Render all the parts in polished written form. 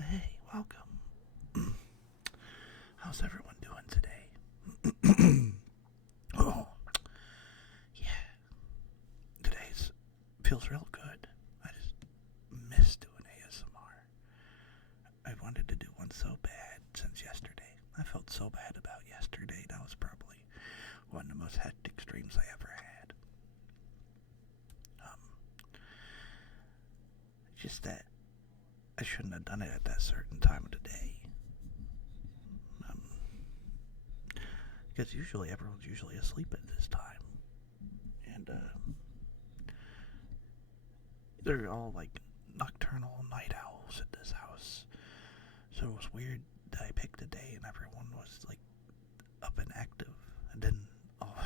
Hey, welcome. How's everyone doing today? Oh, yeah. Today's feels real good. I just miss doing ASMR. I wanted to do one so bad since yesterday. I felt so bad about yesterday. That was probably one of the most hectic streams I ever had. Just that I shouldn't have done it at that certain time of the day. Because everyone's usually asleep at this time. And, they're all like nocturnal night owls at this house. So it was weird that I picked a day and everyone was like up and active. And then, oh,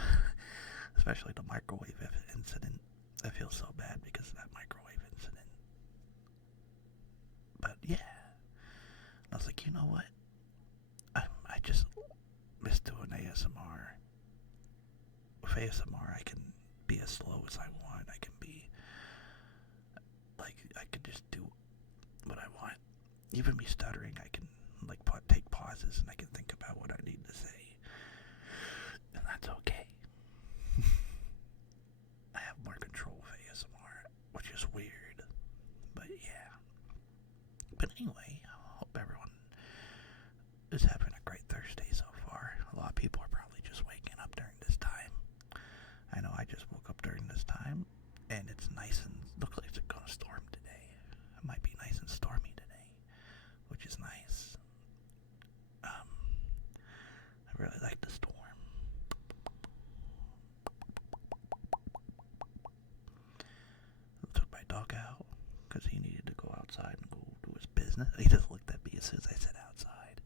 especially the microwave incident. I feel so bad because of that microwave incident. But yeah, I was like, you know what? I just miss doing ASMR. With ASMR, I can be as slow as I want. I can be like I can just do what I want. Even me stuttering, I can like take pauses and I can think about what I need to say, and that's okay. I have more control of ASMR, which is weird, but yeah. But anyway, I hope everyone is having a great Thursday so far. A lot of people are probably just waking up during this time. I know I just woke up during this time, and it's nice and looks like it's gonna storm today. It might be nice and stormy today, which is nice. I really like the storm. I took my dog out because he needed to go outside and go do his business. He just looked at me as soon as I said outside.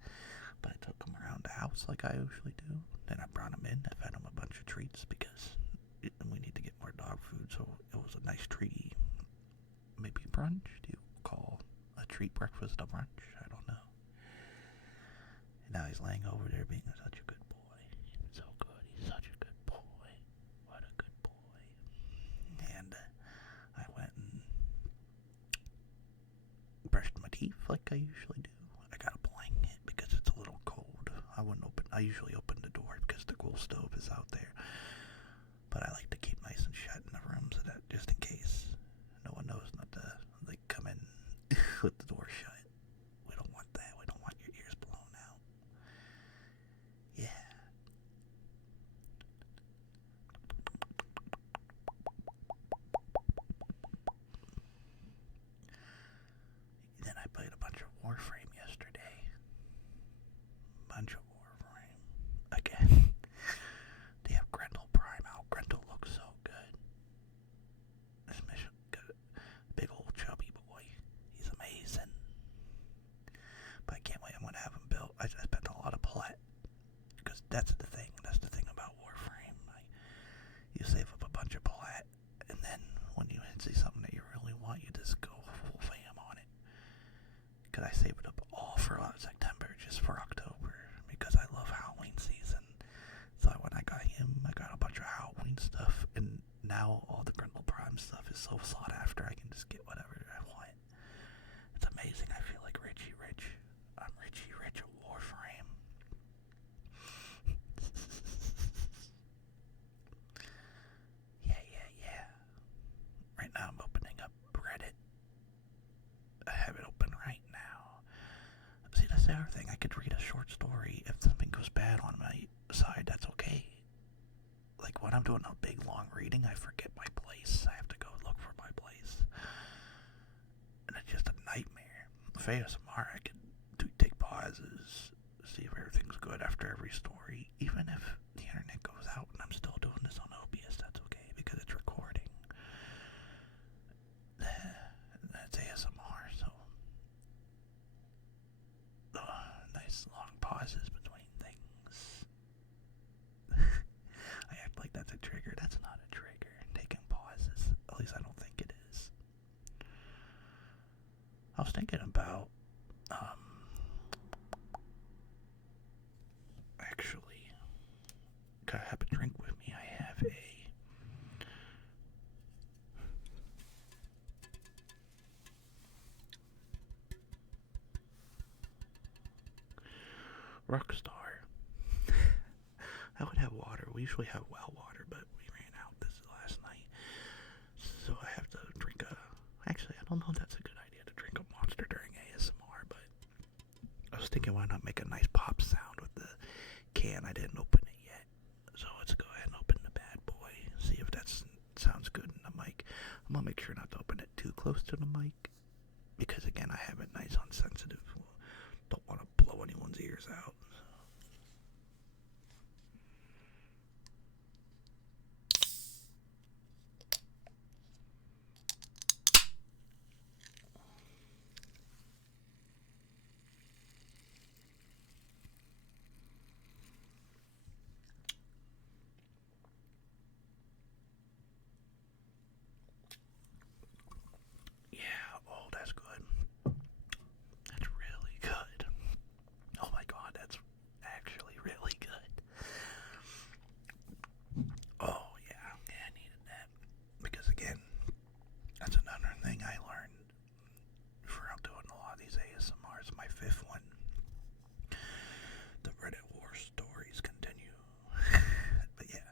But I took him around the house like I usually do. Then I brought him in. I fed him a bunch of treats because we need to get more dog food. So it was a nice treaty. Maybe brunch? Do you call a treat breakfast a brunch? I don't know. And now he's laying over there being such a good boy. So good. He's such a good boy. What a good boy. And I went and brushed my teeth like I usually do. I got a blanket because it's a little cold. I usually open the door because the cool stove is out there. But I like to keep nice and shut in the room so that just in case no one knows not to like come in with the door shut. We don't want that. We don't want your ears blown out. Yeah. Then I played a bunch of Warframe yesterday. Bunch of Warframe. Again. They have Grendel Prime out. Grendel looks so good. This mission, good. Big old chubby boy. He's amazing. But I can't wait. I'm going to have him built. I spent a lot of plat. Because that's the thing. That's the thing about Warframe. You save up a bunch of plat. And then when you see something that you really want, you just go full fam on it. Because I saved up all for September just for October. Because I love Halloween season. So when I got him, I got a bunch of Halloween stuff, and now all the Grendel Prime stuff is so sought after, I can just get whatever I want. It's amazing. I feel like Richie Rich. I'm Richie Rich of Warframe. Yeah. Right now I'm opening up Reddit. I have it open right now. See, that's the other thing. I could read a short story. If something goes bad on my side, that's okay. Like when I'm doing a big long reading, I forget my place. I have to go look for my place. And it's just a nightmare. With ASMR, I can take pauses, see if everything's good after every story. Even if the internet goes out and I'm still doing this on OBS, that's okay because it's recording. That's ASMR, so nice long pauses between things. I act like that's a trigger. That's not a trigger. Taking pauses. At least I don't think it is. I was thinking about, actually, gotta have a drink with me. I have a Rockstar. I would have water. We usually have well water, but we ran out this last night. So I have to drink a... Actually, I don't know if that's a good idea to drink a Monster during ASMR, but I was thinking why not make a nice pop sound with the can. I didn't open it yet. So let's go ahead and open the bad boy. See if that sounds good in the mic. I'm going to make sure not to open it too close to the mic. Because again, I have it nice on sensitive. Don't want to blow anyone's ears out. Yeah, oh, that's good. That's really good. Oh my god, that's actually really good. Oh yeah, I needed that. Because again, that's another thing I learned throughout doing a lot of these ASMRs. My fifth one. The Reddit war stories continue. But yeah,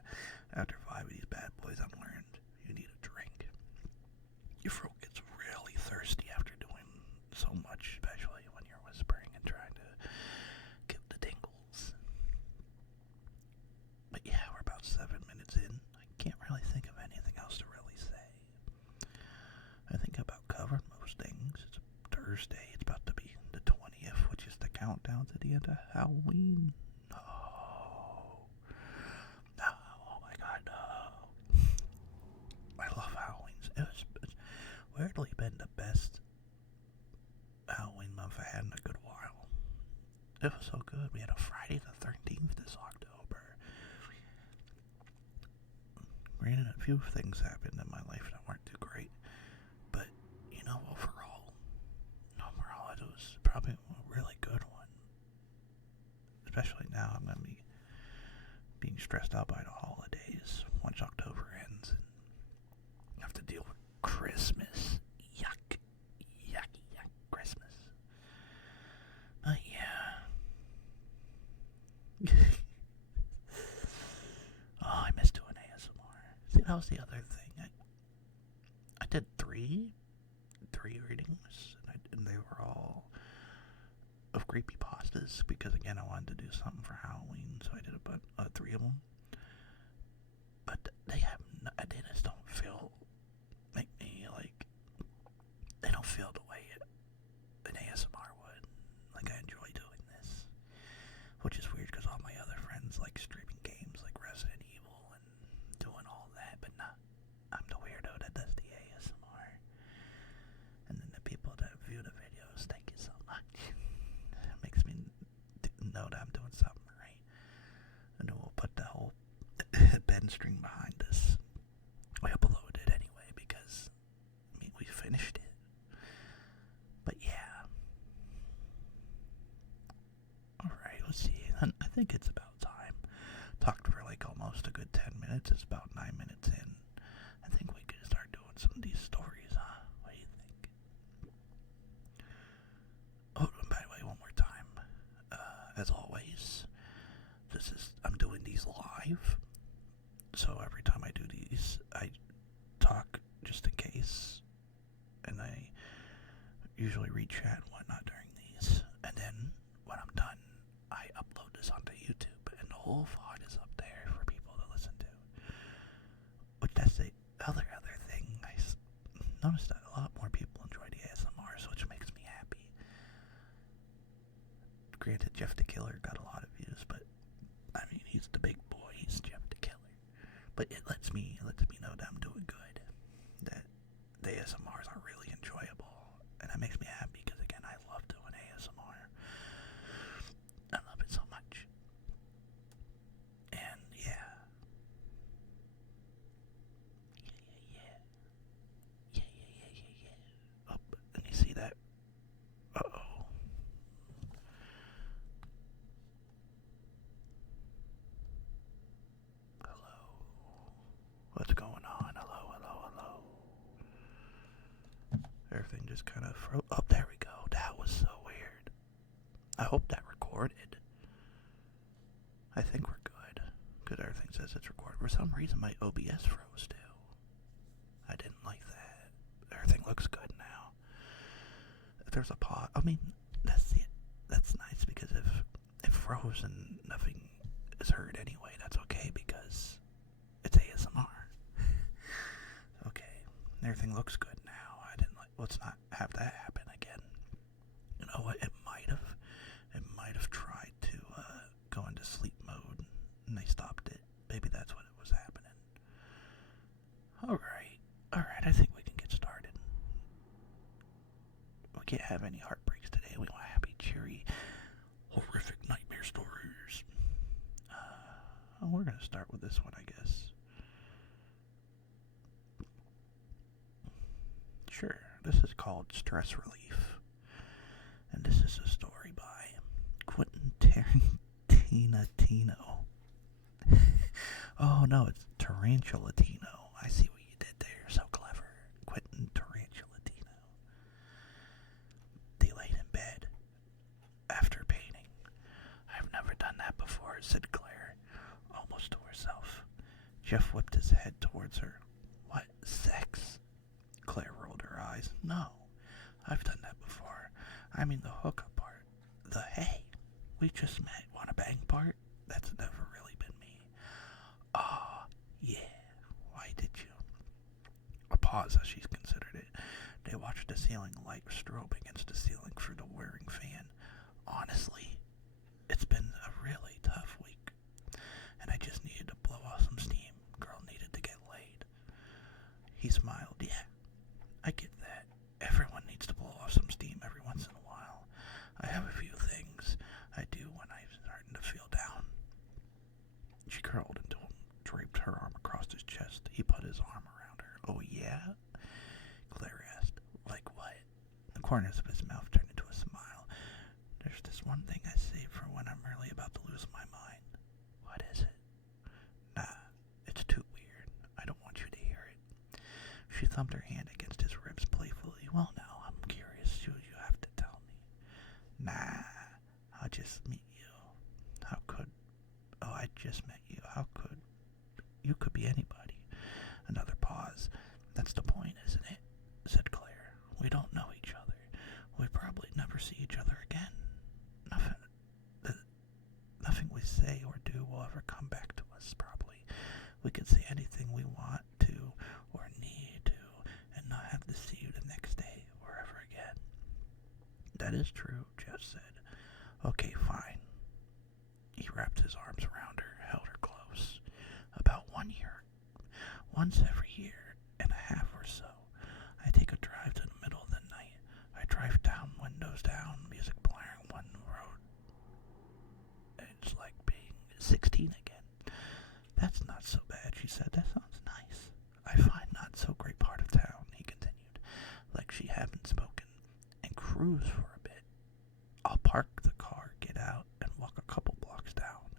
after 5 of these bad boys, I've learned you need a drink. Your throat gets really thirsty after doing so much, especially when you're whispering and trying to give the tingles. But yeah, we're about 7 minutes in. I can't really think of anything else to really say. I think I about covered most things. It's Thursday. It's about to be the 20th, which is the countdown to the end of Halloween. No. No. Oh my god, no. I love Halloween. It's weirdly been the best Halloween month I had in a good while. It was so good. We had a Friday the 13th this October. Granted, a few things happened in my life that weren't too great. But, you know, overall, it was probably a really good one. Especially now, I'm going to be being stressed out by the holidays once October ends. And I have to deal with Christmas. Yuck. Yucky, yuck. Christmas. But yeah. Oh, I miss doing ASMR. See, that was the other thing. I did three readings, and they were all of creepypastas because again I wanted to do something for Halloween, so I did about 3 of them. But they just don't feel like me. Like they don't feel the way an ASMR would. Like I enjoy doing this, which is weird because all my other friends like streaming games like Resident Evil and doing all that, but nah, I'm the weirdo that does the ASMR. And then the people that view the videos, thank you so much. It makes me know that I'm doing something right. And then we'll put the whole Ben string behind this. We uploaded it anyway because, I mean, we finished it. But yeah. Alright, let's see. I think it's about time. Talked for like almost a good 10 minutes. It's about 9 minutes in. I think we could start doing some of these stories, huh? What do you think? Oh, and by the way, one more time. As always, I'm doing these live. So every time I do these, I talk just in case. And I usually read chat and whatnot during these. And then when I'm done, I upload this onto YouTube. And the whole VOD is up there for people to listen to. Which that's the other thing. I noticed that a lot more people enjoy the ASMRs, which makes me happy. Granted, Jeff the Killer got a lot of views, but I mean, he's the big boy. He's Jeff the Killer. But it lets me know that I'm doing good. That the ASMRs are really enjoyable, and that makes me happy because again, I love doing ASMR. I love it so much. And yeah. Oh, and you see that? Uh-oh. Hello. What's going on? Hello. Everything just kind of froze. Oh, there we go. That was so weird. I hope that recorded. I think we're good. Because everything says it's recorded. For some reason, my OBS froze too. I didn't like that. Everything looks good now. If there's a pause, I mean, that's nice because if it froze and nothing is heard anyway, that's okay because it's ASMR. Okay, everything looks good now. Let's not have that happen again. You know what? It might have tried to go into sleep mode, and they stopped it. Maybe that's what it was happening. All right. I think we can get started. We can't have any heartbreaks today. We want happy, cheery, horrific nightmare stories. We're gonna start with this one, I guess. Sure. This is called Stress Relief. And this is a story by Quentin Tarantino. Oh no, it's Tarantulatino. I see what you did there. So clever. Quentin Tarantulatino. They laid in bed after painting. I've never done that before, said Claire, almost to herself. Jeff whipped his head towards her. What, sex? Claire rolled her eyes. No, I've done that before. I mean the hookup part. The hey, we just met, wanna bang part? That's never really been me. Ah, yeah, why did you? A pause as she considered it. They watched the ceiling light strobe against the ceiling through the whirring fan. Honestly, it's been a really tough week, and I just needed to blow off some steam. Girl needed to get laid. He smiled. Yeah, I get that. Everyone needs to blow off some steam every once in a while. I have a few things I do when I'm starting to feel down. She curled into him, draped her arm across his chest. He put his arm around her. Oh, yeah? Claire asked. Like what? The corners of his mouth turned into a smile. There's this one thing I save for when I'm really about to lose my mind. What is it? Nah, it's too weird. I don't want you to hear it. She thumped her hand against his ribs playfully. Well, now, I'm curious. You have to tell me. Nah, I'll just meet you. How could... Oh, I just met you. How could... You could be anybody. Another pause. That's the point, isn't it? Said Claire. We don't know each other. We probably never see each other again. Nothing we say or do will ever come back to us, probably. We could say anything we want to or need to and not have to see you the next day or ever again. That is true, Jeff said. Okay, fine. He wrapped his arms around her, held her close. About 1 year. Once every year and a half or so, I take a drive to the middle of the night. I drive down, windows down, music blaring one road. It's like being 16 again. That's not so bad, she said. That sounds nice. I find not so great part of town, he continued, like she hadn't spoken, and cruise for a bit. I'll park the car, get out, and walk a couple blocks down,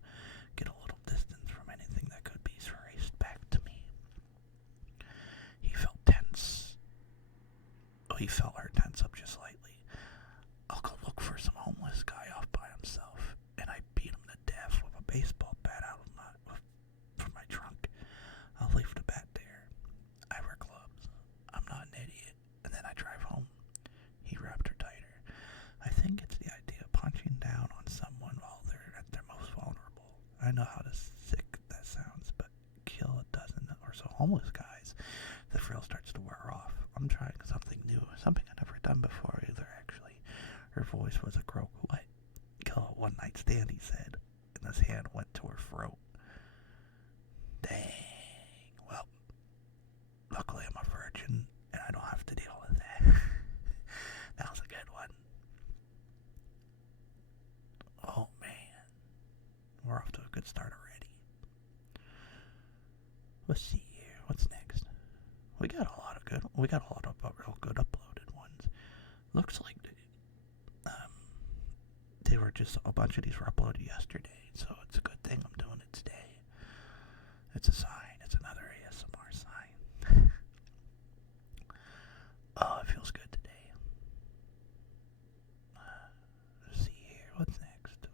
get a little distance from anything that could be traced back to me. He felt tense. Oh, he felt her tense up just slightly. I'll go look for some homeless guy off by himself, and I beat him to death with a baseball bat from my trunk. I'll leave the bat there. I wear gloves. I'm not an idiot. And then I drive home. He wrapped her tighter. I think it's the idea of punching down on someone while they're at their most vulnerable. I know how sick that sounds, but kill a dozen or so homeless guys, the thrill starts to wear off. I'm trying something new, something I've never done before either, actually. Her voice was a croak. What? Kill a one-night stand, he said, and his hand went to her throat. Dang. Well, luckily I'm a virgin, and I don't have to deal with that. That was a good one. Oh, man. We're off to a good start already. Let's see here. What's next? We got a lot of real good uploaded ones. Looks like they were just a bunch of these were uploaded yesterday, so it's a good thing I'm doing it today. It's a sign. It's another ASMR sign. Oh, it feels good today. Let's see here. What's next?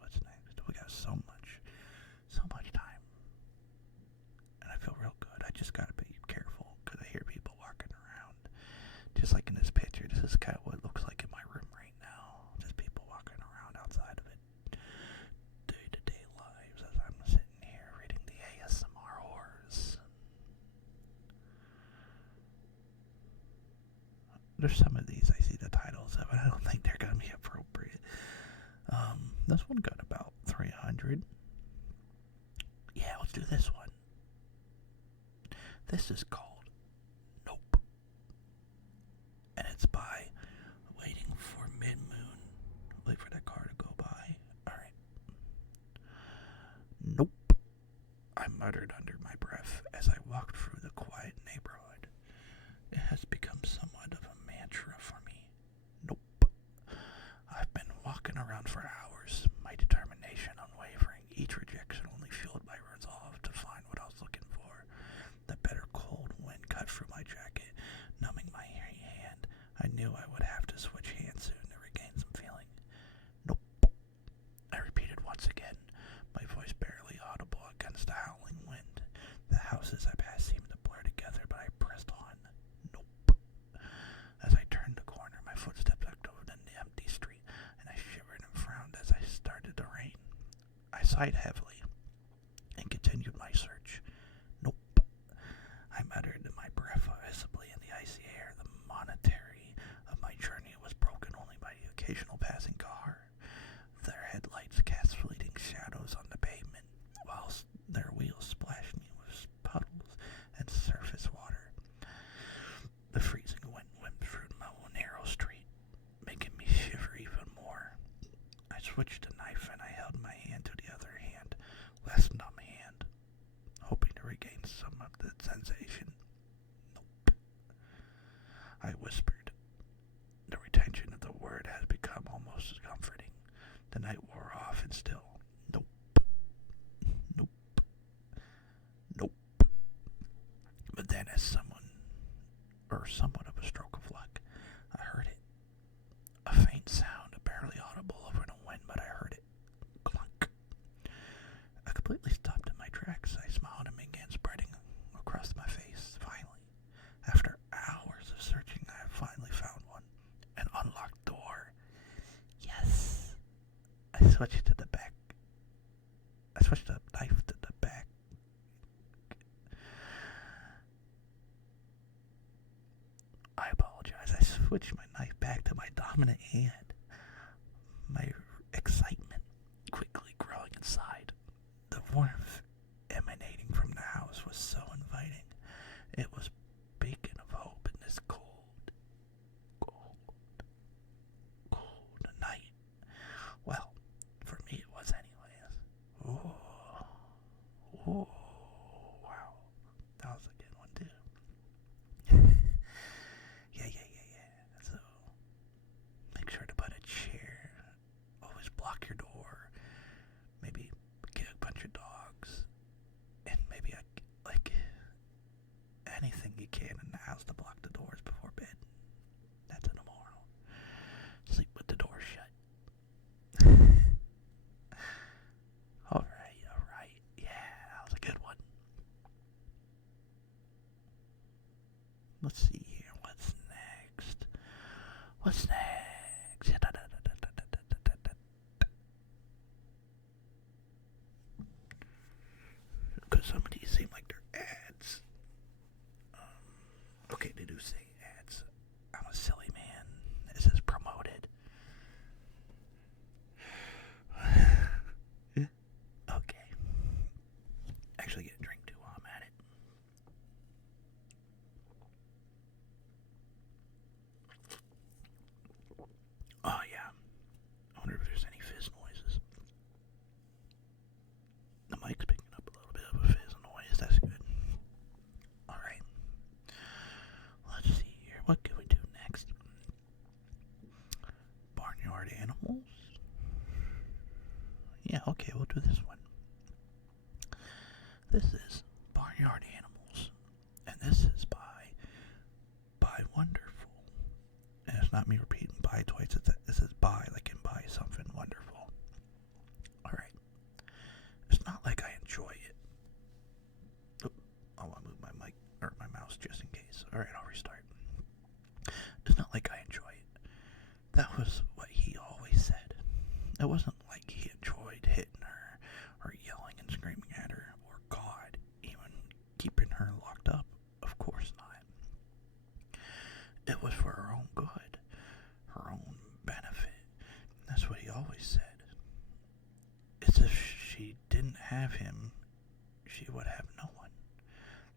We got so There's some of these I see the titles of, and I don't think they're going to be appropriate. This one got about 300. Yeah, let's do this one. This is called Nope. And it's by Waiting for Mid-Moon. Wait for that car to go by. Alright. Nope. I muttered under my breath as I walked through the quiet neighborhood. It has become somewhat of a mantra for me. Nope. I've been walking around for hours, my determination unwavering, each rejection only fueled my resolve to find what I was looking for. The bitter cold wind cut through my jacket, numbing my hairy hand. I knew I would have to switch hands soon to regain some feeling. Nope. I repeated once again, my voice barely audible against the howling wind. The houses I passed seemed to blur together, but I pressed on. Nope. As I turned the corner, my footsteps echoed in the empty street, and I shivered and frowned as I started to rain. I sighed heavily and continued my search. Nope. I muttered in my breath visibly in the icy air. The monotony of my journey was broken only by the occasional passing car. Their headlights cast fleeting shadows on the pavement, whilst their wheels splashed me with puddles and surface water. The freezing wind whipped through my narrow street, making me shiver even more. I switched the knife and I held my hand to the other hand, less numb hand, hoping to regain some of the sensation. Nope. I whispered. The retention of the word has become almost as comforting. The night wore off and still. Nope. Nope. Nope. But then as somewhat of a stroke of luck, I heard it. A faint sound, barely audible over the wind, but I heard it. Clunk. I completely stopped in my tracks. I smiled and began spreading across my face. Finally, after hours of searching, I have finally found one. An unlocked door. Yes. I switched the knife to the back. I apologize. I switched my knife back to my dominant hand. My excitement quickly growing inside. The warmth emanating from the house was so inviting. It was a beacon of hope in this cold night. Well, for me it was anyways. Ooh, wow. That was a good one too. Yeah. So, make sure to put a chair. Always block your door. Maybe get a bunch of dogs. And maybe anything you can in the house to block the doors before bed. That's in the morning. Sleep with the door shut. Alright. Yeah, that was a good one. Let's see here. What's next? Because some of these seem like they're ads. Okay, they do say ads. I'm a silly man. This is promoted. Okay. Actually get a drink too while I'm at it. Oh yeah. I wonder if there's any fizz noises. The mic's picking up a little bit of a fizz noise. That's good. Alright. Let's see here. What can we do next? Barnyard animals? Yeah, okay, we'll do this one. This is Barnyard Animals. And this is by Wonderful. And it's not me repeating by twice. This is by, like in buy something wonderful. Alright. It's not like I enjoy it. I want to move my mic or my mouse just in case. Alright, I'll restart. It's not like I enjoy it. That was what he always said. It wasn't like he enjoyed hitting her or yelling and screaming at her or God, even keeping her locked up. Of course not. It was for her own always said. It's if she didn't have him, she would have no one.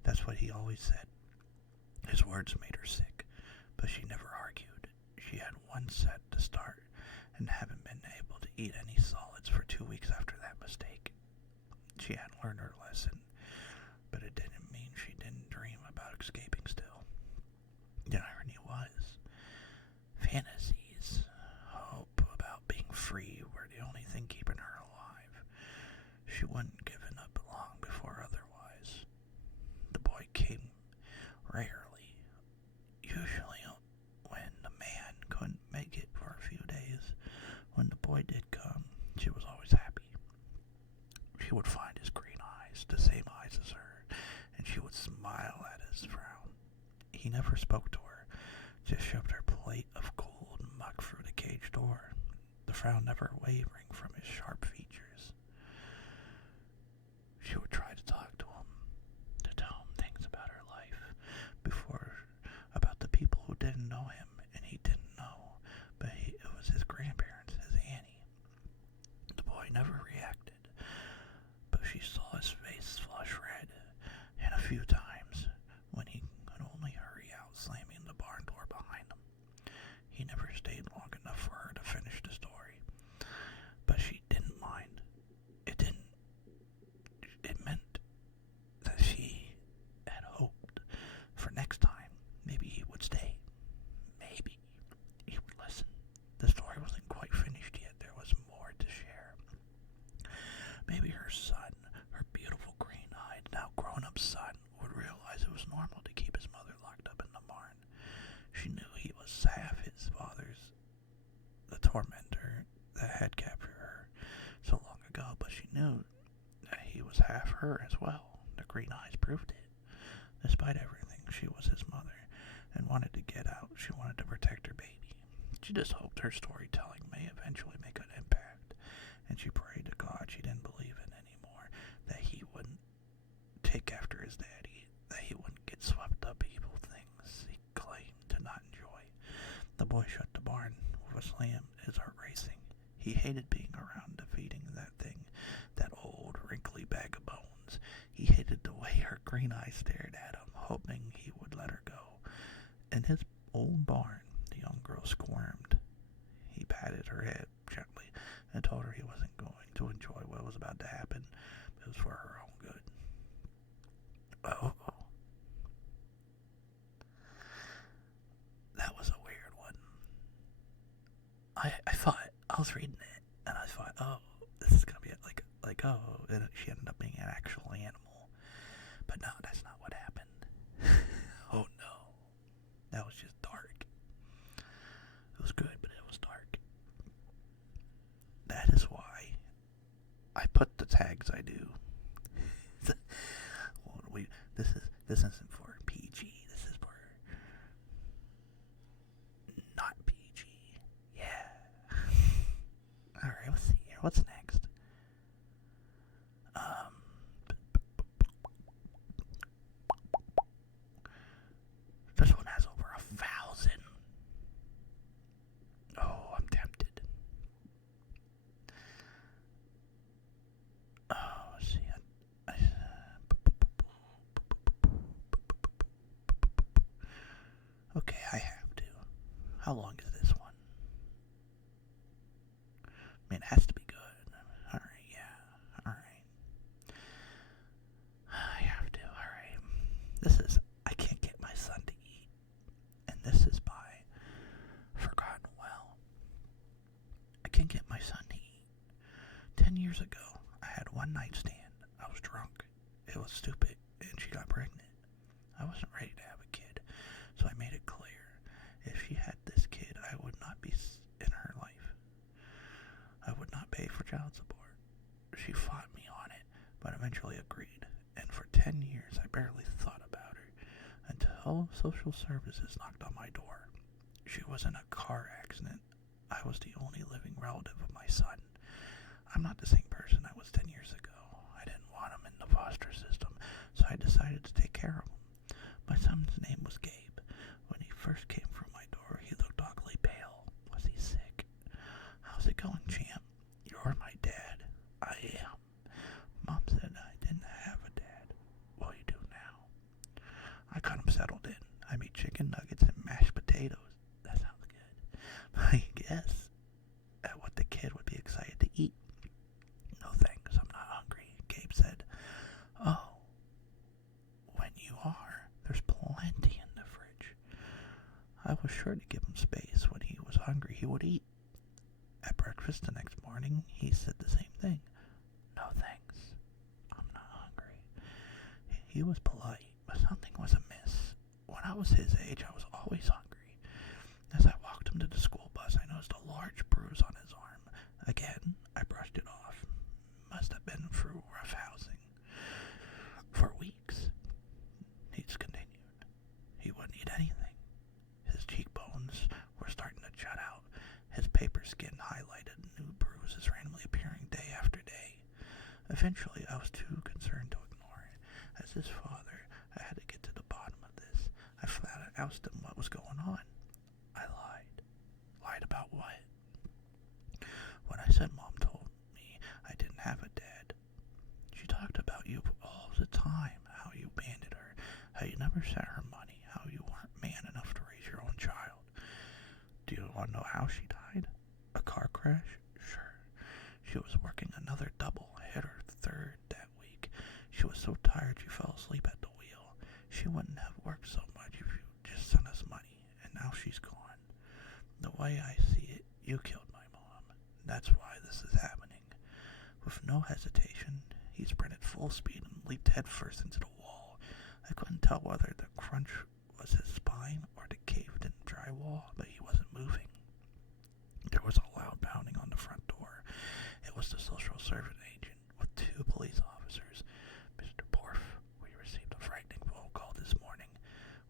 That's what he always said. His words made her sick, but she never argued. She had one set to start, and haven't been able to eat any solids for 2 weeks after that mistake. She hadn't learned her lesson, but it didn't mean she didn't dream about escaping still. The irony was, fantasies, hope about being free were the only thing keeping her alive. She wasn't given up long before otherwise. The boy came rarely, usually when the man couldn't make it for a few days. When the boy did come, she was always happy. She would find his green eyes, the same eyes as her, and she would smile at his frown. He never spoke to her, just shoved her plate of cold muck through the cage door, the frown never wavering from his sharp features. She would try to talk to him, to tell him things about her life, about the people who didn't know him and he didn't know, but it was his grandparents, his Annie. The boy never reacted, but she saw his face flush red, and a few times, when he could only hurry out, slamming the barn door behind him. He never stayed long enough for her to finish the story, but she didn't mind. It meant that she had hoped for next time. Maybe he would stay. Maybe he would listen. The story wasn't quite finished yet. There was more to share. Maybe her son, her beautiful green-eyed, now grown-up son, would realize it was normal to keep his mother locked up in the barn. She knew he was half his father's, the tormentor that had captured her so long ago, but she knew that he was half her as well. The green eyes proved it. Despite everything, she was his mother and wanted to get out. She wanted to protect her baby. She just hoped her storytelling may eventually make an impact, and she prayed to God she didn't believe in anymore, that he wouldn't take after his daddy, that he wouldn't get swept up in evil things he claimed to not enjoy. The boy shut the barn with a slam, his heart racing. He hated being around defeating that thing, that old, wrinkly bag of bones. He hated the way her green eyes stared at him, hoping he would let her go. In his old barn, the young girl squirmed. He patted her head gently and told her he wasn't going to enjoy what was about to happen. It was for her own good. Oh. That was a weird one. I thought, I was reading it, and I thought, oh, this is going to be and she ended up being an actual animal. But no, that's not what happened. Oh no. That was just dark. It was good, but it was dark. That is why I put the tags I do. This isn't for PG. This is for not PG. Yeah. All right. Let's see here. What's next? This one has over 1,000. Oh, I'm tempted. Oh, let's see. Okay, I have to. How long is this one? I mean, it has to be good. Alright, yeah. Alright. I have to, alright. This is I Can't Get My Son to Eat. And this is by Forgotten Well. I can't get my son to eat. 10 years ago, I had one night stand. I was drunk. It was stupid, and she got pregnant. I wasn't ready to have a kid, so I made it clear. If she had this kid, I would not be in her life. I would not pay for child support. She fought me on it, but eventually agreed, and for 10 years I barely thought about her, until social services knocked on my door. She was in a car accident. I was the only living relative of my son. I'm not the same person I was 10 years ago. I didn't want him in the foster system, so I decided to take care of him. My son's name was Gabe. When he first came through my door, he looked ugly pale. Was he sick? I was it going, champ? You're my dad. I am. Mom said I didn't have a dad. Well, you do now. I got him settled in. I made chicken nuggets and mashed potatoes. That sounds good. I guess at what the kid would be excited to eat. No thanks, I'm not hungry, Gabe said. Oh, when you are, there's plenty in the fridge. I was sure to give him space. When he was hungry, he would eat. At breakfast the next morning, he said the same thing. No thanks, I'm not hungry. He was polite, but something was amiss. When I was his age, I was always hungry. As I walked him to the school bus, I noticed a large bruise on his arm. Again, I brushed it off. Must have been through rough housing. For weeks, he continued. He wouldn't eat anything. His cheekbones were starting to jut out. His paper skin highlighted, new bruises randomly appearing day after day. Eventually, I was too concerned to ignore it. As his father, I had to get to the bottom of this. I flat out asked him what was going on. I lied. Lied about what? When I said Mom told me I didn't have a dad, she talked about you all the time, how you abandoned her, how you never sent her money, how you weren't man enough to raise your own child. Do you want to know how she died? A car crash? Sure. She was working another double, hit her third that week. She was so tired she fell asleep at the wheel. She wouldn't have worked so much if you just sent us money, and now she's gone. The way I see it, you killed my mom. That's why this is happening. With no hesitation, he sprinted full speed and leaped headfirst into the wall. I couldn't tell whether the crunch was his spine or the caved-in drywall, but he wasn't moving. There was a loud pounding on the front door. It was the social service agent with 2 police officers. Mr. Porf, we received a frightening phone call this morning.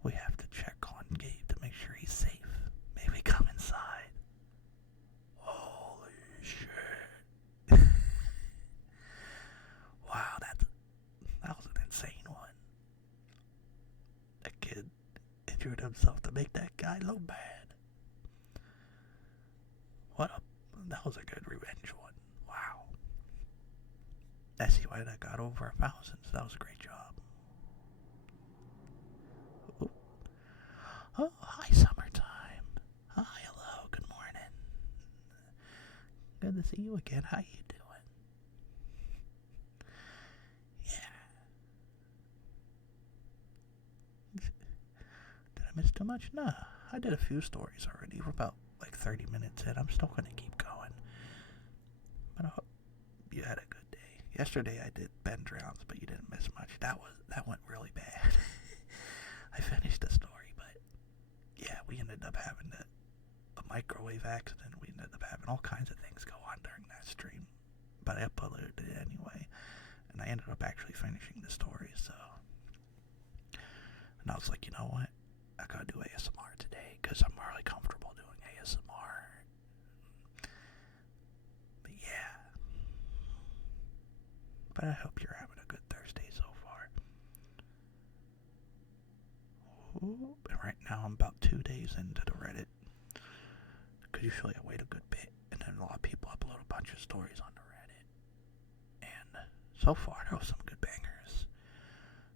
We have to check on Gabe to make sure he's safe. May we come inside? Holy shit. Wow, that was an insane one. That kid injured himself to make that guy look bad. That was a good revenge one. Wow. I see why that got over 1,000. So that was a great job. Ooh. Oh, hi, summertime. Hi, hello, good morning. Good to see you again. How you doing? Yeah. Did I miss too much? Nah, I did a few stories already. We're about like 30 minutes in. I'm still going to keep going. But I hope you had a good day. Yesterday I did Ben Drowns, but you didn't miss much. That went really bad. I finished the story, but yeah, we ended up having a microwave accident. We ended up having all kinds of things go on during that stream. But I uploaded it anyway, and I ended up actually finishing the story, so. And I was like, you know what? I gotta do ASMR today, because I'm really comfortable doing ASMR. But yeah. But I hope you're having a good Thursday so far. Ooh, and right now I'm about 2 days into the Reddit. Because usually I wait a good bit, and then a lot of people upload a bunch of stories on the Reddit. And so far there was some good bangers.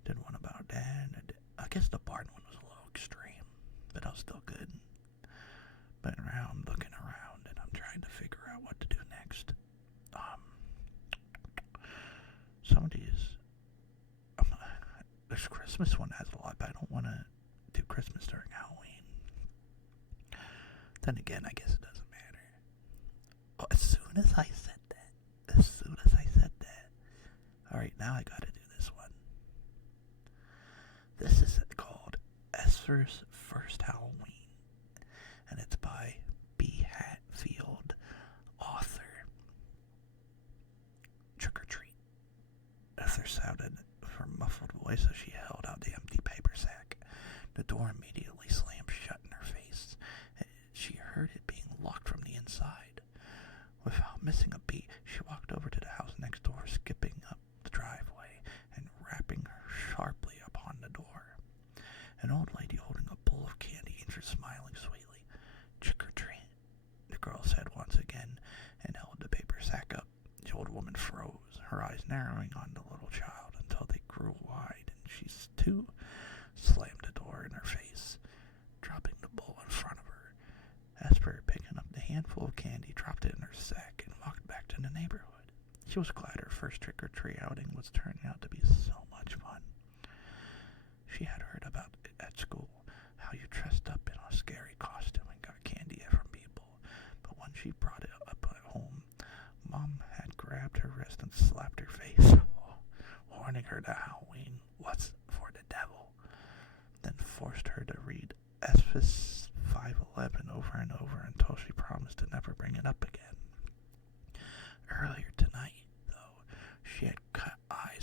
Did one about dad. I guess the barn one was a little extreme, but that was still good. But around, looking around, and I'm trying to figure out what to do next. Some of these, this Christmas one has a lot, but I don't want to do Christmas during Halloween. Then again, I guess it doesn't matter. Oh, as soon as I said that. Alright, now I gotta do this one. This is called Esther's First Halloween, and it's by B. Hatfield, author. Trick or treat. Esther shouted her muffled voice as she held out the empty paper sack. The door immediately slammed shut in her face. She heard it being locked from the inside. Without missing a beat, she walked over to the house next door, skipping up the driveway and rapping sharply upon the door. An old lady holding a bowl of candy entered, smiling sweetly. Trick or treat, the girl said once again, eyes narrowing on the little child until they grew wide, and she too slammed the door in her face, dropping the bowl in front of her. Esper, picking up the handful of candy, dropped it in her sack and walked back to the neighborhood. She was glad her first trick-or-treat outing was turning out to be so much fun. She had heard about it at school, how you dressed up in a scary costume and got candy from people, but when she brought it up at home, Mom had grabbed her wrist and slapped her face, warning her that Halloween was for the devil, then forced her to read Exodus 5:11 over and over until she promised to never bring it up again. Earlier tonight, though, she had cut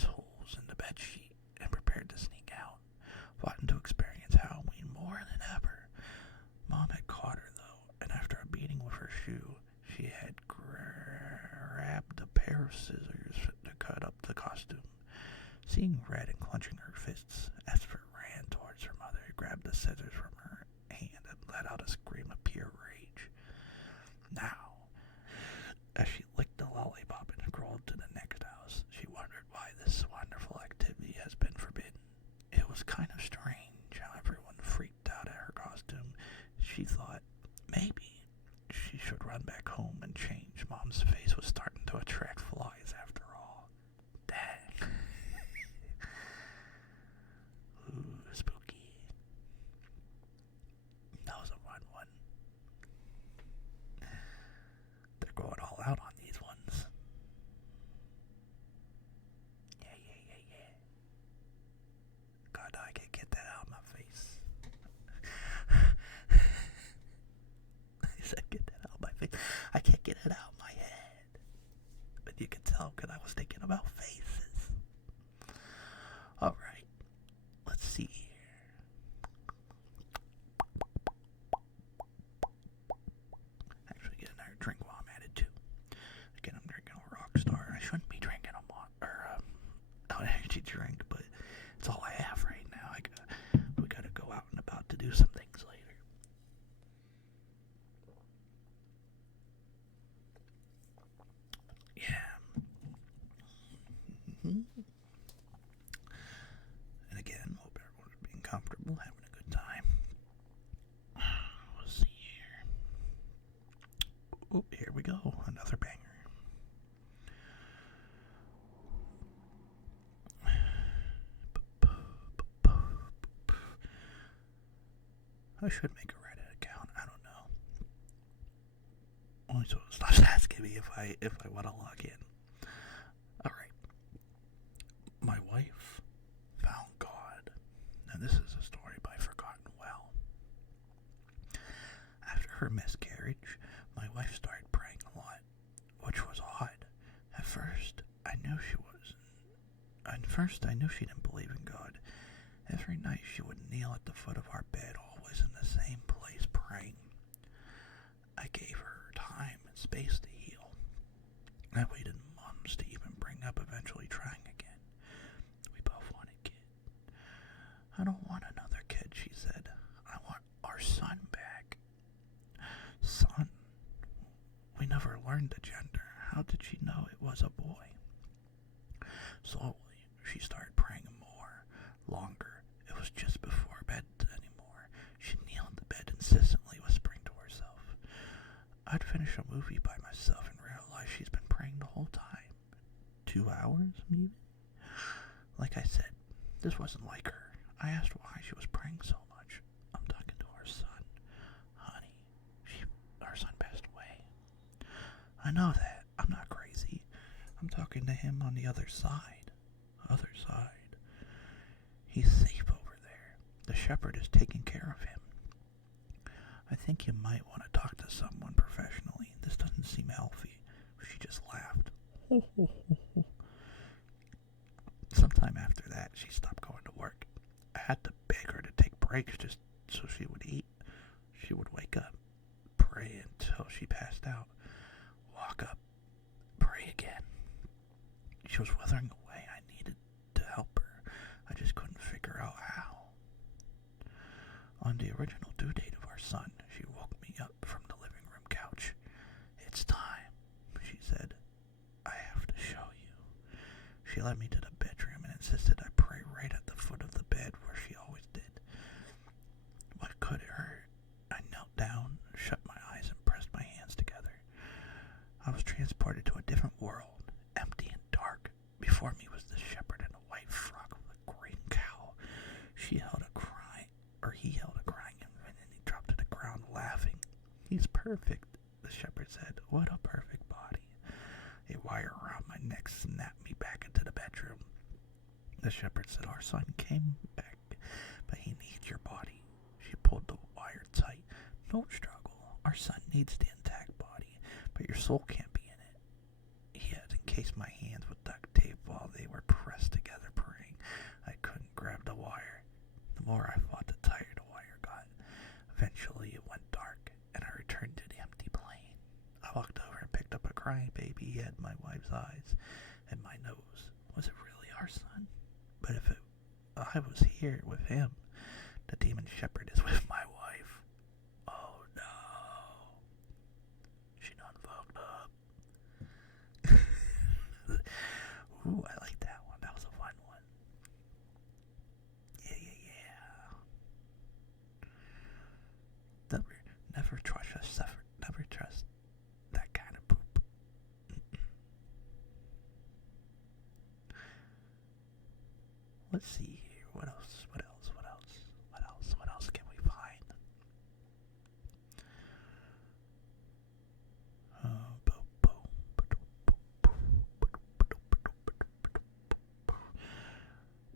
holes in the bedsheet and prepared to sneak out, wanting to experience Halloween more than ever. Mom had caught her, though, and after a beating with her shoe, she had grabbed a pair of scissors to cut up the costume. Seeing red and clenching her fists, Esper ran towards her mother, grabbed the scissors from her hand, and let out a scream of pure rage. Now, as she licked the lollipop and crawled to the next house, she wondered why this wonderful activity has been forbidden. It was kind of strange how everyone freaked out at her costume. She thought maybe she should run back home and change. Mom's face was starting to attract flies after all. Dang. Ooh, spooky. That was a fun one. They're going all out on these ones. Yeah. God, I can't get that out of my face. I said get that out of my face. I can't get it out of my head. But you can tell because I was thinking about faces. Alright. Let's see here. Actually, get another drink while I'm at it too. Again, I'm drinking a Rockstar. I shouldn't be drinking an energy drink, but it's all I have right now. We gotta go out and about to do some things later. Yeah. And again, hope everyone's being comfortable, having a good time. Let's see here. Oh, here we go. Another banger. I should make a Reddit account. I don't know. Only so it stops asking me if I want to log in. Alright. My wife found God. Now this is a story by Forgotten Well. After her miscarriage, my wife started praying a lot, which was odd. At first, I knew she didn't believe in God. Every night she would kneel at the foot of our bed, always in the same place, praying. I gave her time and space to heal. I waited months to even bring up eventually trying again. We both wanted a kid. I don't want another kid, she said. I want our son back. Son? We never learned the gender. How did she know it was a boy? Slowly, she started praying more, longer. It was just before bed anymore. She'd kneel in the bed insistently, whispering to herself. I'd finish a movie by myself and realize she's been praying the whole time. 2 hours, maybe? Like I said, this wasn't like her. I asked why she was praying so much. I'm talking to her son. Honey, our son passed away. I know that. I'm not crazy. I'm talking to him on the other side. Other side. He's safe over there. The shepherd is taking care of him. I think you might want to talk to someone professionally. This doesn't seem healthy. She just laughed. Sometime after that, she stopped going to work. I had to beg her to take breaks just so she would eat. She would wake up, pray until she passed out, walk up, pray again. She was withering away. I needed to help her. I just couldn't figure out how. On the original due date of our son, she woke me up from the living room couch. It's time, she said. I have to show you. led me to the bedroom and insisted I pray right at the foot of the bed where she always did. What could it hurt? I knelt down, shut my eyes, and pressed my hands together. I was transported to a different world, empty and dark. Before me was the shepherd in a white frock with a green cowl. He held a crying infant, and he dropped to the ground laughing. "He's perfect," the shepherd said. "What a perfect body." A wire around my neck snapped me back into the bedroom. The shepherd said, "Our son came back, but he needs your body." She pulled the wire tight. "Don't struggle. Our son needs the intact body, but your soul can't be in it." He had encased my hands with duct tape while they were pressed together, praying. I couldn't grab the wire. The more I fought, the tighter the wire got. Eventually, it went dark, and I returned to the empty plain. I walked over and picked up a crying baby. He had my wife's eyes and my nose. Was it really our son? But if I was here with him, the demon shepherd is with my wife. Oh no. She done fucked up. Ooh, I like that one. That was a fun one. Yeah. Never trust a suffer. Never trust that kind of poop. Let's see here. What else can we find?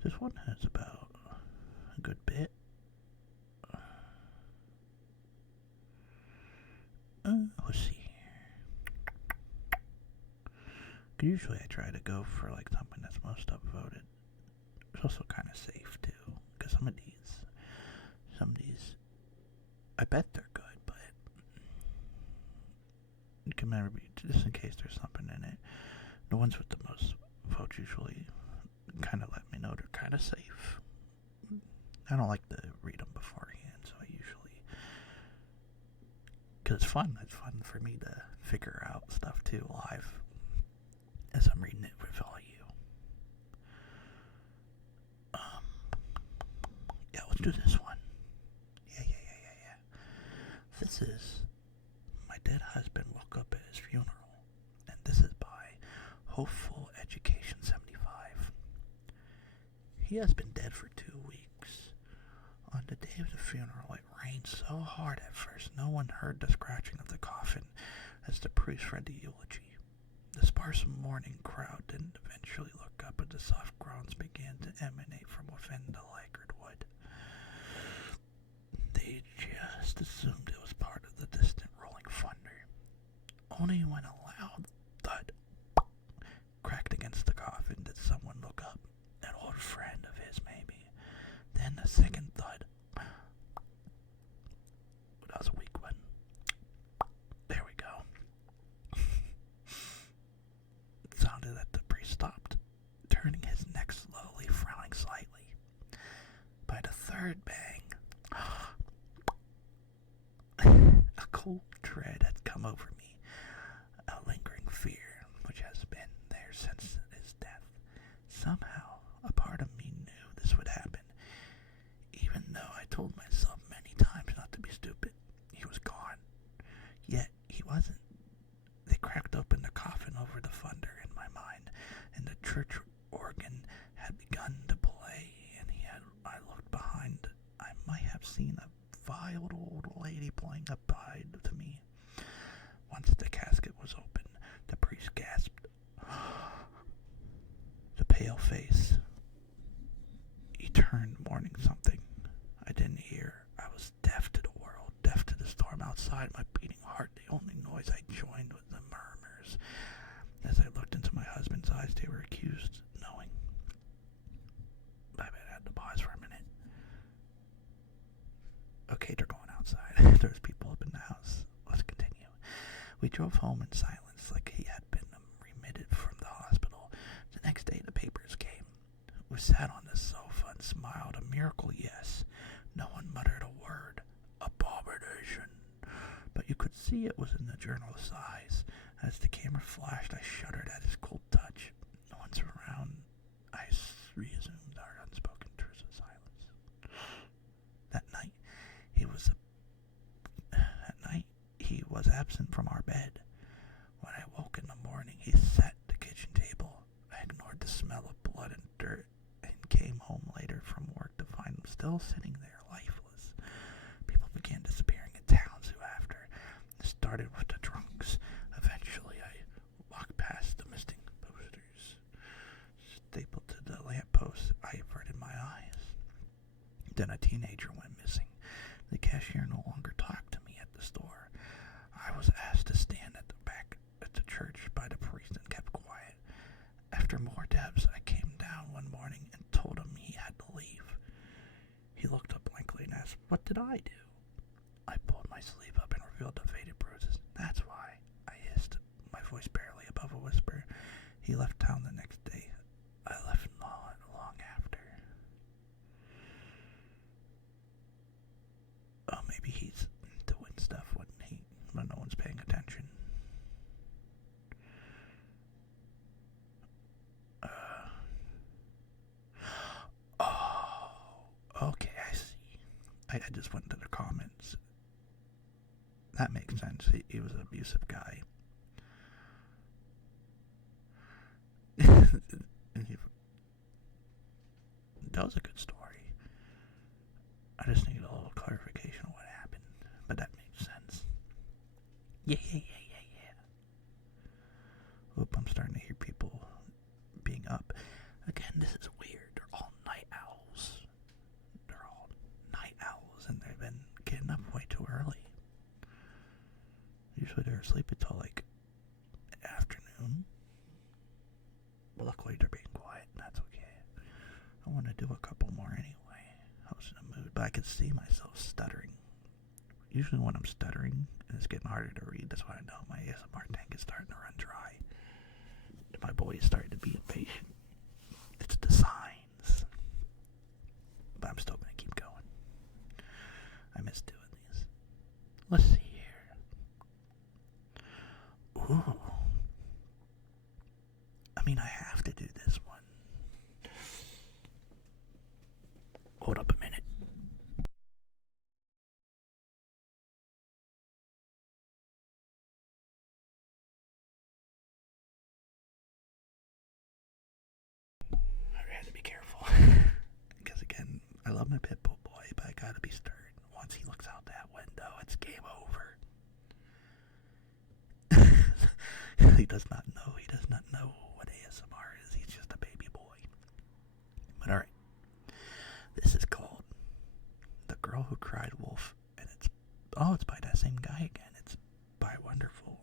This one has about a good bit. Let's see here. Usually I try to go for like something that's most upvoted. It's also kind of safe too, because some of these, I bet they're good, but you can never be, just in case there's something in it. The ones with the most votes usually kind of let me know they're kind of safe. I don't like to read them beforehand, so I usually, because it's fun for me to figure out stuff too live as I'm reading it with all you. Yeah, let's do this one. Yeah. This is My Dead Husband Woke Up at His Funeral, and this is by Hopeful Education 75. He has been dead for 2 weeks. On the day of the funeral, it rained so hard at first no one heard the scratching of the coffin as the priest read the eulogy. The sparse mourning crowd didn't eventually look up, but the soft groans began to emanate from within the lacquered wood. They just assumed it was part of the distant rolling thunder. Only when a loud thud cracked against the coffin did someone look up. An old friend of his, maybe. Then a second thud. That was a weak one. There we go. It sounded that the priest stopped, turning his neck slowly, frowning slightly. By the third bang, a cold dread had come over me, a lingering fear which has been there since his death. Somehow, a part of me knew this would happen, even though I told myself many times not to be stupid. He was gone. Yet, he wasn't. They cracked open the coffin over the thunder in my mind, and the church organ had begun to play, and I looked behind. I might have seen a vile old lady playing a pipe to me. Once the casket was open, the priest gasped. The pale face. He turned, mourning something I didn't hear. I was deaf to the world, deaf to the storm outside. My beating heart, the only noise I joined was the murmurs. As I looked into my husband's eyes, they were accused, knowing. I had to pause for a minute. Okay, they're going outside. There's people up in the house. Let's continue. We drove home in silence, like he had been remitted from the hospital. The next day, the papers came. We sat on the sofa and smiled. A miracle, yes. No one muttered a word. Abomination. But you could see it was in the journalist's eyes. As the camera flashed, I shuddered at his cold touch. No one's around. absent from our bed. When I woke in the morning, he sat at the kitchen table. I ignored the smell of blood and dirt and came home later from work to find him still sitting there, lifeless. People began disappearing in town soon after. It started with the drunks. Eventually, I walked past the missing posters, stapled to the lamppost. I averted my eyes. Then a teenager went missing. The cashier no longer talked to me at the store. I was asked to stand at the back at the church by the priest and kept quiet. After more debts, I came down one morning and told him he had to leave. He looked up blankly and asked, "What did I do?" I pulled my sleeve up and revealed the faded bruises. "That's why," I hissed, my voice barely above a whisper. He left town the next day. I left not long after. Oh, maybe he's doing stuff when no one's paying attention. Okay, I see. I just went to the comments. That makes sense. He was an abusive guy. That was a good story. I just needed a little clarification on what happened, but that makes sense. Yeah. Oop, I'm starting to hear people being up. Again, this is weird. They're all night owls. And they've been getting up way too early. Usually they're asleep until like afternoon. But luckily they're being quiet, and that's okay. I want to do a couple more anyway. I was in a mood, but I could see myself stuttering. Usually when I'm stuttering and it's getting harder to read, that's when I know my ASMR tank is starting to run dry. And my boy is starting to be impatient. It's the signs. But I'm still going to keep going. I miss doing these. Let's see here. Ooh. I mean, I have to do this one. Hold up a minute. I had to be careful. Because again, I love my pit bull boy, but I gotta be stern. Once he looks out that window, it's game over. He does not know. He does not know what ASMR is. He's just a baby boy. But alright. This is called The Girl Who Cried Wolf. And it's by that same guy again. It's by Wonderful.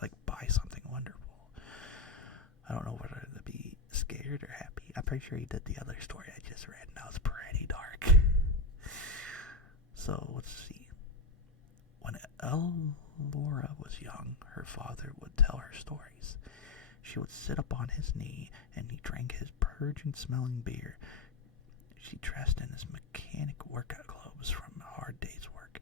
Like, by something wonderful. I don't know whether to be scared or happy. I'm pretty sure he did the other story I just read, and that was pretty dark. So, let's see. When Elora was young, her father would tell her stories. She would sit up on his knee, and he drank his purging-smelling beer. She dressed in his mechanic workout clothes from a hard day's work.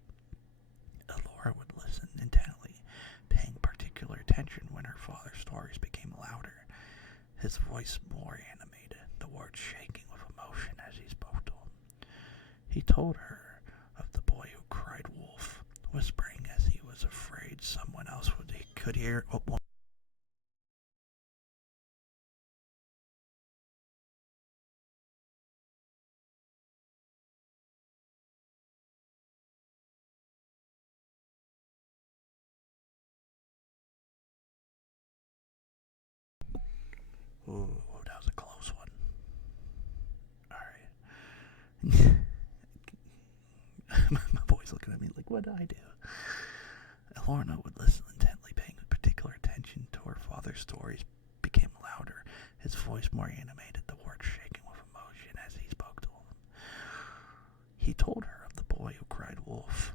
Elora would listen intently, paying particular attention when her father's stories became louder, his voice more animated, the words shaking with emotion as he spoke to him. He told her of the boy who cried wolf, whispering as he was afraid someone else could hear. Ooh, that was a close one. Alright. My boy's looking at me like, what did I do? Elorna would listen intently, paying particular attention to her father's stories became louder, his voice more animated, the words shaking with emotion as he spoke to him. He told her of the boy who cried wolf,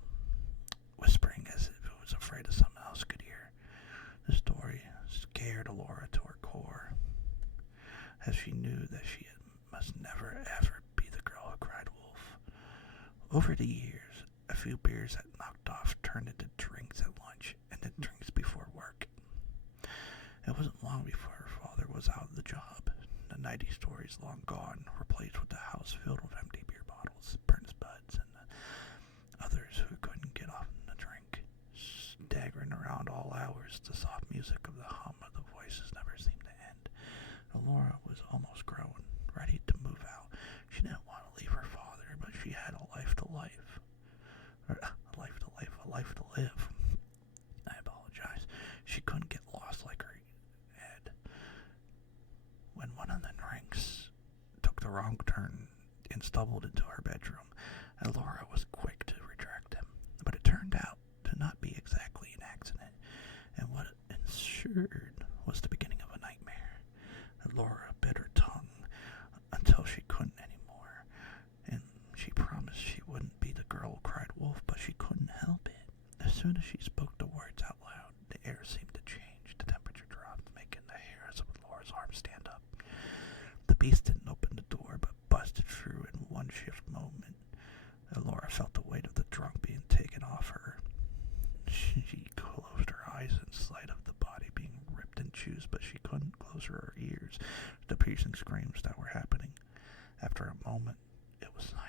whispering as if he was afraid of someone else could hear. The story scared Elora to her core, as she knew that she must never ever be the girl who cried wolf. Over the years, a few beers that knocked off turned into drinks at lunch and then drinks before work. It wasn't long before her father was out of the job. The nighty stories long gone, replaced with a house filled with empty beer bottles, burnt buds, and others who couldn't get off the drink, staggering lingering around all hours. The soft music of the hum of the voices never seemed to end. Laura was almost grown, ready to move out. She didn't want to leave her father, but she had a life to live. A life to live. I apologize. She couldn't get lost like her head. When one of the drinks took the wrong turn and stumbled into her bedroom, and Laura was quick to retract him. But it turned out to not be exactly an accident, and what it ensured was the beginning of a nightmare. And Laura bit her tongue until she couldn't anymore, and she promised she wouldn't be the girl who cried wolf, but she couldn't help it. As soon as she spoke the words out loud, the air seemed to change. The temperature dropped, making the hairs of Laura's arms stand up. The beast didn't open the door, but busted through in one shift moment. And Laura felt the weight of the drunk being taken off her. She closed her eyes in sight of the body being ripped in chews, but she couldn't close her ears to the piercing screams that were happening. After a moment, it was silent.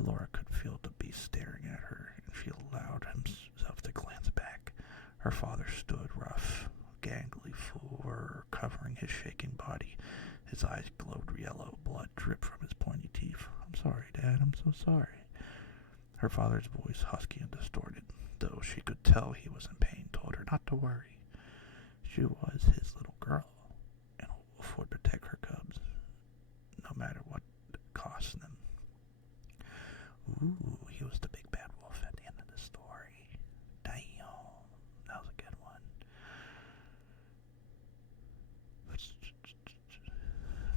Laura could feel the beast staring at her, and she allowed himself to glance back. Her father stood rough, gangly floor covering his shaking body. His eyes glowed yellow, blood dripped from his pointy teeth. "I'm sorry, Dad, I'm so sorry." Her father's voice, husky and distorted, though she could tell he was in pain, told her not to worry. She was his little girl, and a wolf would protect her cubs, no matter what it cost them. Ooh, he was the big bad wolf at the end of the story. Damn, that was a good one.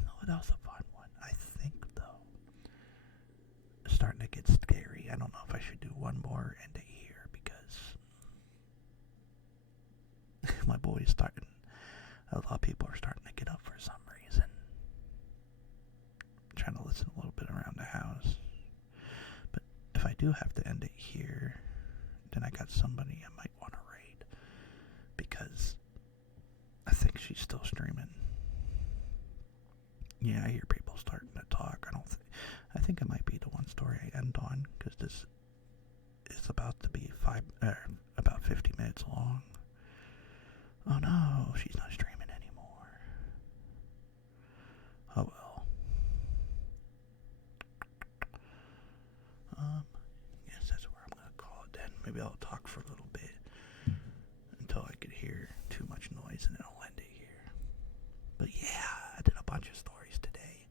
No, that was a fun one. I think, though, it's starting to get scary. I don't know if I should do one more end it here, because my boy's starting, a lot of people are starting to get up for some reason. I'm trying to listen a little bit around the house. But if I do have to end it here, then I got somebody I might want to raid, because I think she's still streaming. Yeah, I hear people starting to talk. I think it might be the one story I end on, because this is about to be about 50 minutes long. Oh no, she's not streaming anymore. Oh well. Yes, that's where I'm gonna call it then. Maybe I'll talk for a little bit until I could hear too much noise, and then I'll end it here. But yeah, I did a bunch of stories today.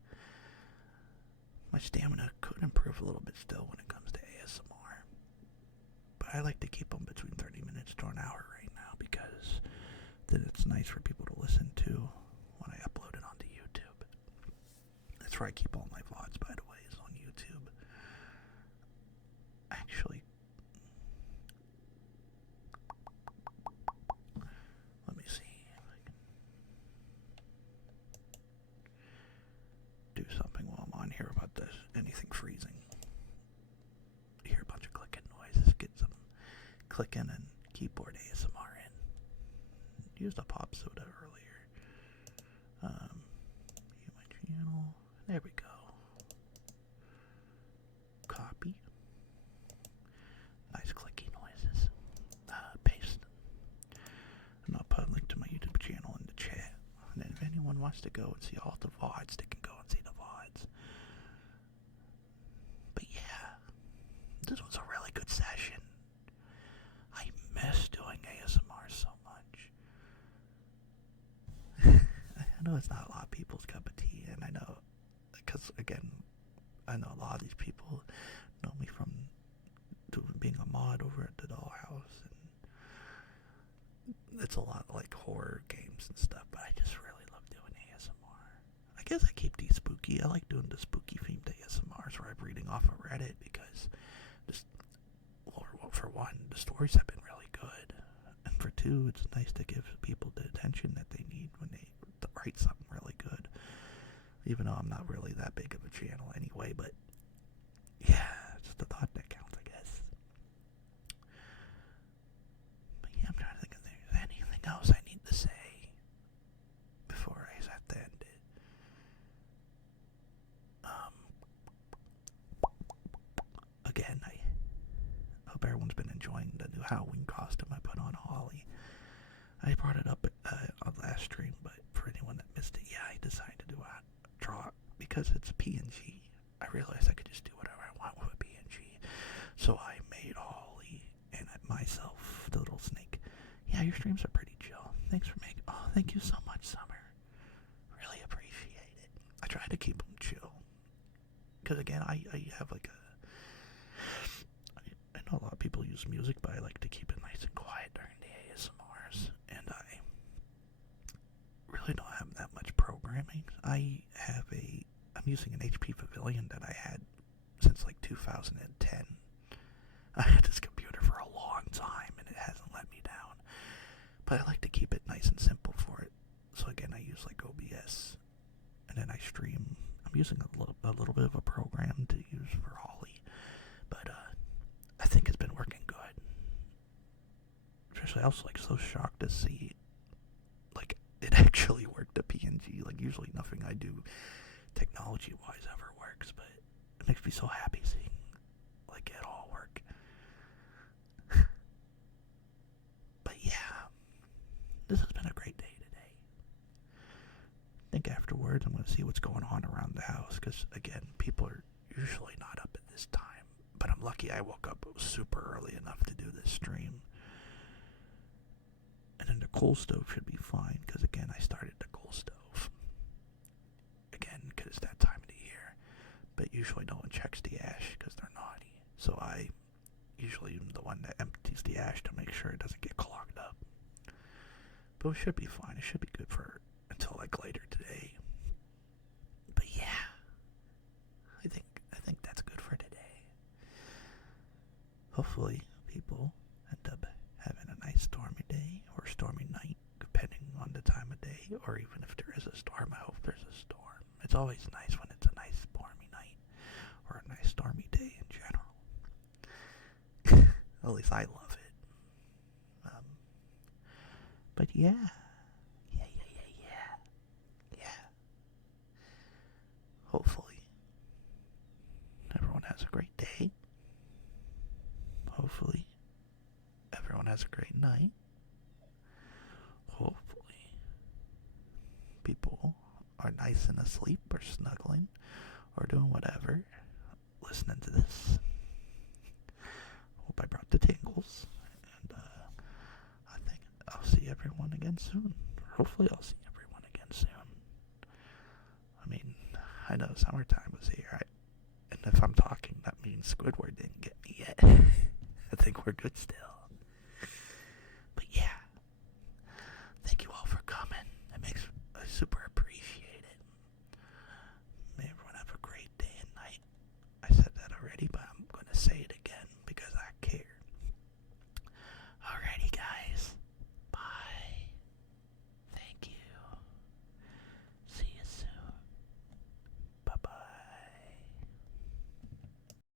My stamina could improve a little bit still when it comes to ASMR. But I like to keep them between 30 minutes to an hour right now, because then it's nice for people to listen to when I upload it onto YouTube. That's where I keep all my vlogs, by the way, is on YouTube. Actually, let me see if I can do something while I'm on here about this. Anything freezing. Hear a bunch of clicking noises. Get some clicking and keyboard ASMR in. Used a pop soda earlier. View my channel. There we go. Copy. Nice clicky noises. Paste. And I'll put a link to my YouTube channel in the chat. And then if anyone wants to go and see all the VODs, they can go and see the VODs. But yeah, this was a really good session. I miss doing ASMR so much. I know it's not a lot of people's cup of tea, and I know, because again, I know a lot of these people know me from being a mod over at the Dollhouse, and it's a lot like horror games and stuff, but I just really love doing ASMR. I guess I keep these spooky. I like doing the spooky themed ASMRs where I'm reading off of Reddit, because for one, the stories have been really good, and for two, it's nice to give people the attention that they need when they write something really good, even though I'm not really that big of a channel anyway. But yeah, it's the thought that counts, I guess. But yeah, I'm trying to think if there's anything else I need to say before I have to end it. Again, I hope everyone's been enjoying enjoying the new Halloween costume I put on Holly. I brought it up on last stream, but for anyone that missed it, yeah, I decided to do a draw because it's a PNG. I realized I could just do whatever I want with a PNG. So I made Holly and myself, the little snake. Yeah, your streams are pretty chill. Thanks for making. Oh, thank you so much, Summer. Really appreciate it. I try to keep them chill. Because again, I have like I know a lot of people use music, but I like to keep it nice and quiet during the ASMRs. And I really don't have that much programming. I'm using an HP Pavilion that I had since like 2010. I had this computer for a long time and it hasn't let me down. But I like to keep it nice and simple for it. So again, I use like OBS and then I stream. I'm using a little bit of a program to use for Holly. But I think it's been working good. Especially I was like so shocked to see like it actually worked, the PNG. Like usually nothing I do technology wise ever works, but it makes me so happy seeing like it all work. But yeah, this has been a great day today. I think afterwards I'm going to see what's going on around the house, because again, people are usually not up at this time, but I'm lucky I woke up super early enough to do this stream. And then the coal stove should be fine, because again, I started the coal stove. Again, because it's that time of the year. But usually no one checks the ash, because they're naughty. So I usually am the one that empties the ash to make sure it doesn't get clogged up. But it should be fine. It should be good for until like later today. But yeah, I think that's good for today. Hopefully people end up having a nice stormy day or stormy night, depending on the time of day, or even if there is a storm, I hope there's a storm. It's always nice when it's a nice stormy night, or a nice stormy day in general. At least I love it. But yeah. Hopefully everyone has a great day. Hopefully everyone has a great night. Hopefully people are nice and asleep or snuggling or doing whatever listening to this. Hope I brought the tingles, and I think I'll see everyone again soon. Hopefully I'll see everyone again soon. I mean, I know summertime was here, and if I'm talking, that means Squidward didn't get me yet. I think we're good still.